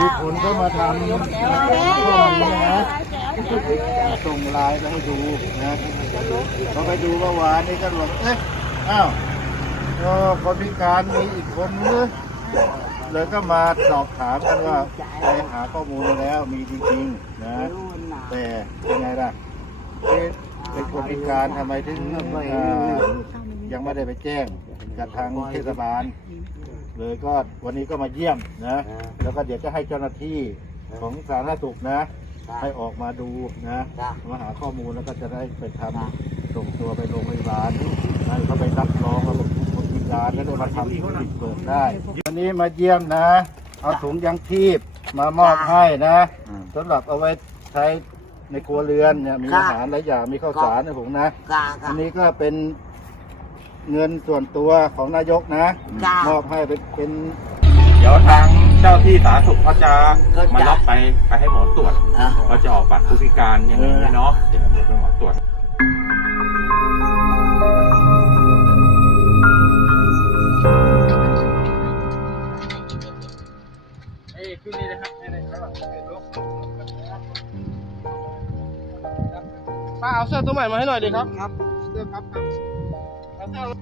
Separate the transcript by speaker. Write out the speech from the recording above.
Speaker 1: มีคนก็มาทำพวกนี้นะส่งไลน์ไปให้ดูนะเขาไปดูเมื่อวานนี้ก็บอกเอ๊ะอ้าวเออคนพิการมีอีกคนนึงเลยก็มาสอบถามกันว่าไปหาข้อมูลแล้วมีจริงๆนะแต่ยังไงล่ะเป็นคนพิการทำไมถึงยังไม่ได้ไปแจ้งกับทางเทศบาล เลยก็วันนี้ก็มาเยี่ยมนะ แล้วก็เดี๋ยวจะให้เจ้าหน้าที่ของสาธารณสุขนะ ให้ออกมาดูนะมาหาข้อมูลแล้วก็จะได้ไปทำส่งตัวไปโรงพยาบาลให้เขาไปรับรองว่าเป็นคนพิการแล้วได้มาทำธุรกิจเปิดได้วันนี้มาเยี่ยมนะ เอาถุงยังชีพมามอบให้นะสำหรับเอาไว้ใช้ในครัวเรือนเนี่ยมีอาหารหลายอย่างมีข้าวสารนะผมนะ
Speaker 2: จ้า
Speaker 1: อันนี้ก็เป็น เงินส่วนตัวของนายกนะ
Speaker 2: จ้าม
Speaker 1: อบให้เป็นเป็น
Speaker 3: เดี๋ยวทางเจ้าที่สาธารณสุขเขาจะมารับไปไปให้หมอตรวจ
Speaker 2: อ่า
Speaker 3: เราจะออกบัตรผู้พิการอย่างนี้เนาะเดี๋ยวให้หมอตรวจ
Speaker 4: ป้าเอาเสื้อตัวใหม่มาให้หน่อยดิครับ
Speaker 1: ครับเสื้อครับ
Speaker 4: Tchau.